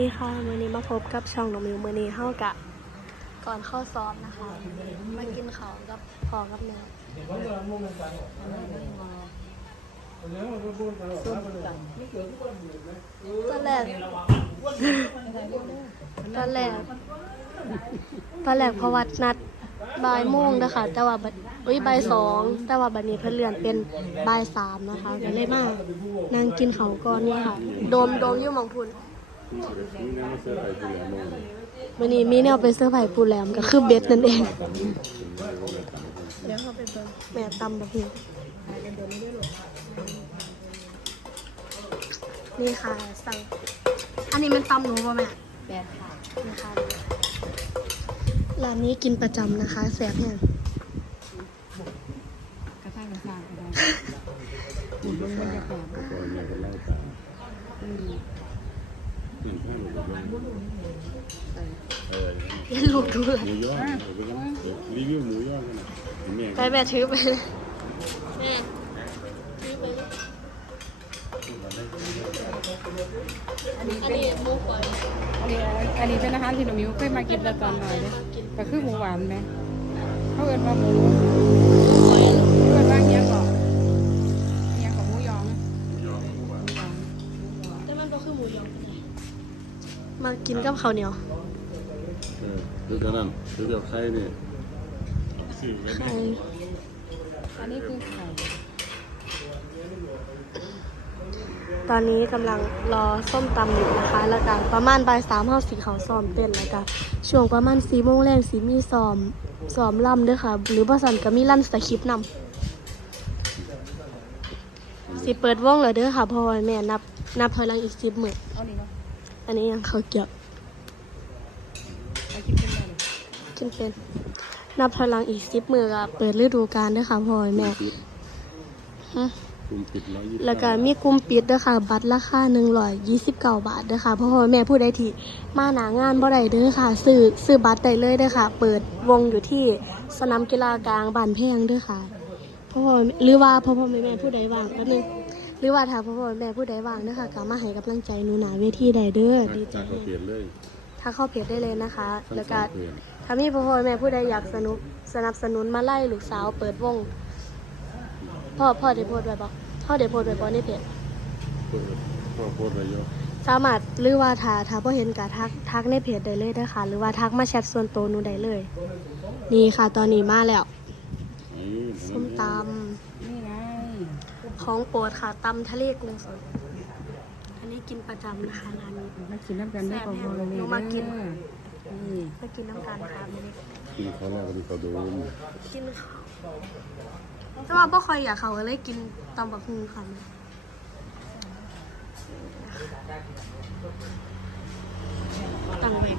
สวัสดีค่ะมื่อนี้มาพบกับช่องน้องมิวมื่อนี้เฮากะก่อนเข้าซ้อมนะคะ มากินข้าวกับพอกับแม่ตอนแรกตอนแรกตอนแรกเพราะวัดนัดบ่ายโมงนะคะแต่ว่าบัดอุ้ยบ่ายสองแต่ว่าบัดนี้เพิ่นเลื่อนเป็นบ่ายสามนะคะก็เลยมากนั่งกินข้าวก่อนนี่ค่ะ โดมโดมยู่หมองพุ่น วันนี้มีแนวไปเสื้อร์ไผ่ปูแหลมก็คือเบสนั่นเองแม่ตำแบบนี้นี่ค่ะสั่งอันนี้มันตำหนูป่ะแม่แปดค่ะนี่ค่ะร้านนี้กินประจำนะคะแสบเนี่ยกระทั่งกระทั่งก็ได้หมุนลงบรรยากาศ อืมเล่นลูกดูเลยหมูย่อรีวิวหมูย่อกันนะแม่ไปแม่ถือไปแม่ถือไปอันนี้อันเป็นนี้หมูฝอยอันนี้อันนี้เป็นอาหารที่หนูมิวเคยมากินแต่ตอนหน่อยเนี่ยก็คือหมูหวานไหมเขาเอิ้นว่าหมูเอิ้นว่าเงี้ยก่อนเงี้ยของหมูยองย่อนหมูยองแต่มันก็คือหมูยอง มากินกับข้าวเหนียวเออคือกันนั่นคือเดียวไข่เนี่ยสื่อกันไข่อันนี้คือไข่ตอนนี้กำลังรอส้มตำอยู่นะคะ แล้วก็ประมาณบ่ายสามเฮาสีเขาซ้อมเต้นแล้วก็ช่วงประมาณสี่โมงแรงสีมีซ้อมซ้อมล่ำด้วยค่ะ หรือบ่สันก็มีลั่นสคริปต์นำสิเปิดวงเลยเด้อค่ะเพราะว่าแม่นับนับถอยหลังอีกสิบมื้อเอานี่เนาะ อันนี้ยังเขาเกี่ยวไปกินกันได้เลยกินเป็นนับถอยหลังอีกสิบมื้อก็เปิดฤดูกาลเด้อค่ะพ่อแม่ฮะกลุ่มปิดร้อยยี่สิบแล้วก็มีกลุ่มปิดด้วยค่ะ บัตรราคา129บาทเด้อค่ะเพราะว่าแม่ผู้ใดที่มาหนางานบ่ได้เด้อค่ะซื้อซื้อบัตรได้เลยเด้อค่ะ เปิดวงอยู่ที่สนามกีฬากลางบ้านแพงเด้อค่ะเพราะว่าหรือว่าพ่อพ่อแม่แม่ผู้ใดว่างก็นึง หรือว่าถ้าพ่อพ่อแม่ผู้ใดว่างเด้อค่ะก็มาให้กำลังใจหนูหนาเวทีได้เด้อดีใจจากเขาเปลี่ยนเลยถ้าเข้าเพจได้เลยนะคะทั้งแล้วสก็องเปลี่ยนถ้ามีพ่อพ่อแม่ผู้ใดอยากสนุกสนับสนุนมาไล่ลูกสาวเปิดวง พ่อพ่อได้โพสต์ไว้บ่พ่อได้โพสต์ไว้บ่ในเพจเปิดพ่อโคตรระยศสามารถหรือว่าถ้าถ้าพ่อเห็นกะทักทักในเพจได้เลยนะคะหรือว่าทักมาแชทส่วนตัวหนูได้เลย นี่ค่ะตอนนี้มาแล้วไอ้ส้มตนี่ไงำ ของโปรดค่ะตำทะเลกุ้งสด อันนี้กินประจำนะคะร้านนี้มากินน้ำกันได้ของพ่อเลยหนูมากินนี่มากินน้ำกันค่ะมื้อนี้กินเขาแล้วก็มีเขาโดมกินข้าวแต่ว่าพ่อคอยอยากเขาก็เลยกินตำบักหุ่งค่ะตั้งไว้